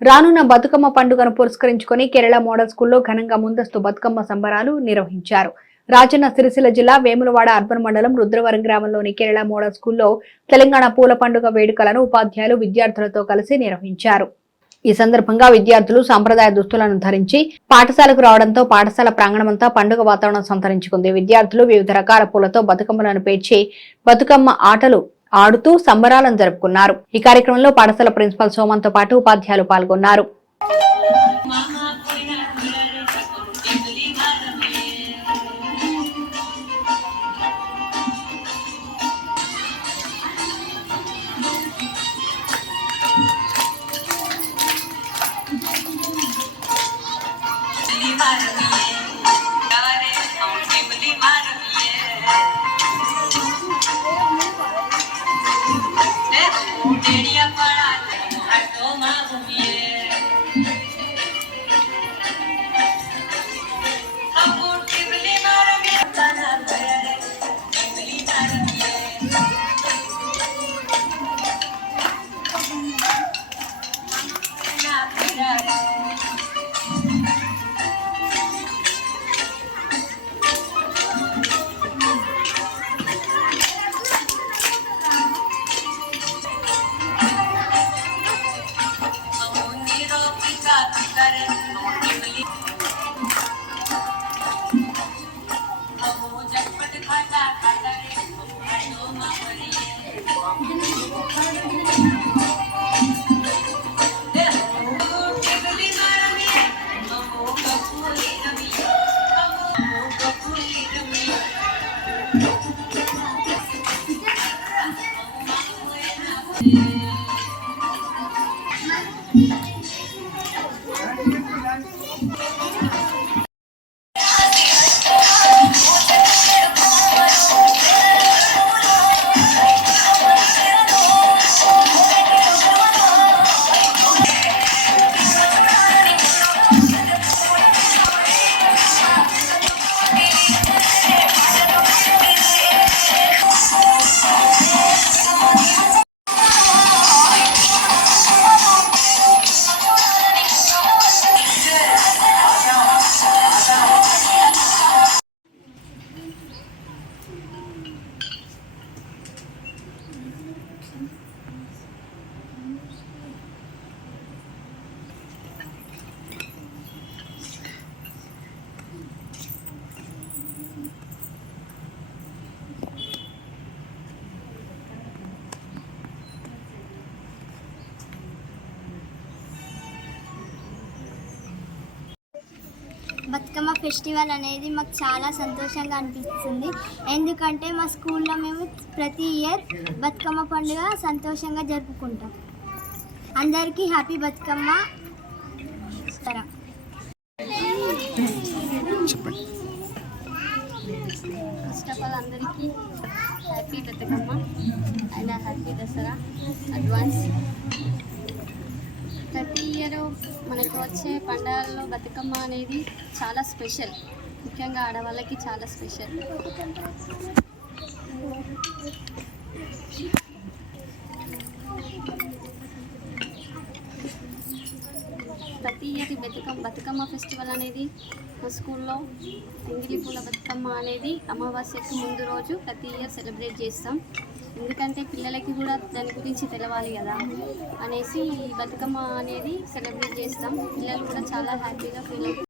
రానున్న బతుకమ్మ పండుగను పురస్కరించుకొని కేరళ మోడల్ స్కూల్లో ఘనంగా ముందస్తు బతుకమ్మ సంబరాలు నిర్వహించారు. రాజన్న సిరిసిల్ల జిల్లా వేములవాడ అర్బన్ మండలం రుద్రవరం గ్రామంలోని కేరళ మోడల్ స్కూల్లో తెలంగాణ పూల పండుగ వేడుకలను ఉపాధ్యాయులు విద్యార్థులతో కలిసి నిర్వహించారు. ఈ సందర్భంగా విద్యార్థులు సంప్రదాయ దుస్తులను ధరించి పాఠశాలకు రావడంతో పాఠశాల ప్రాంగణమంతా పండుగ వాతావరణం సంతరించుకుంది. విద్యార్థులు వివిధ రకాల పూలతో బతుకమ్మలను పేర్చి బతుకమ్మ ఆటలు ఆడుతూ సంబరాలను జరుపుకున్నారు. ఈ కార్యక్రమంలో పాఠశాల ప్రిన్సిపల్ సోమన్తో పాటు ఉపాధ్యాయులు పాల్గొన్నారు. బతుకమ్మ ఫెస్టివల్ అనేది మాకు చాలా సంతోషంగా అనిపిస్తుంది. ఎందుకంటే మా స్కూల్లో మేము ప్రతి ఇయర్ బతుకమ్మ పండుగ సంతోషంగా జరుపుకుంటాం. అందరికీ happy Bathukamma. First of all అందరికీ happy Bathukamma and happy Dasara advance. ప్రతి ఇయర్ మనకు వచ్చే పండుగల్లో బతుకమ్మ అనేది చాలా స్పెషల్, ముఖ్యంగా ఆడవాళ్ళకి చాలా స్పెషల్. ప్రతి ఇయర్ బతుకమ్మ ఫెస్టివల్ అనేది మా స్కూల్లో ఎంగిలి పూల బతుకమ్మ అనేది అమావాస్యకు ముందు రోజు ప్రతి ఇయర్ సెలబ్రేట్ చేస్తాం. ఎందుకంటే పిల్లలకి కూడా దాని గురించి తెలవాలి కదా అనేసి ఈ బతుకమ్మ అనేది సెలబ్రేట్ చేస్తాం. పిల్లలు కూడా చాలా హ్యాపీగా ఫీల్ అవుతారు.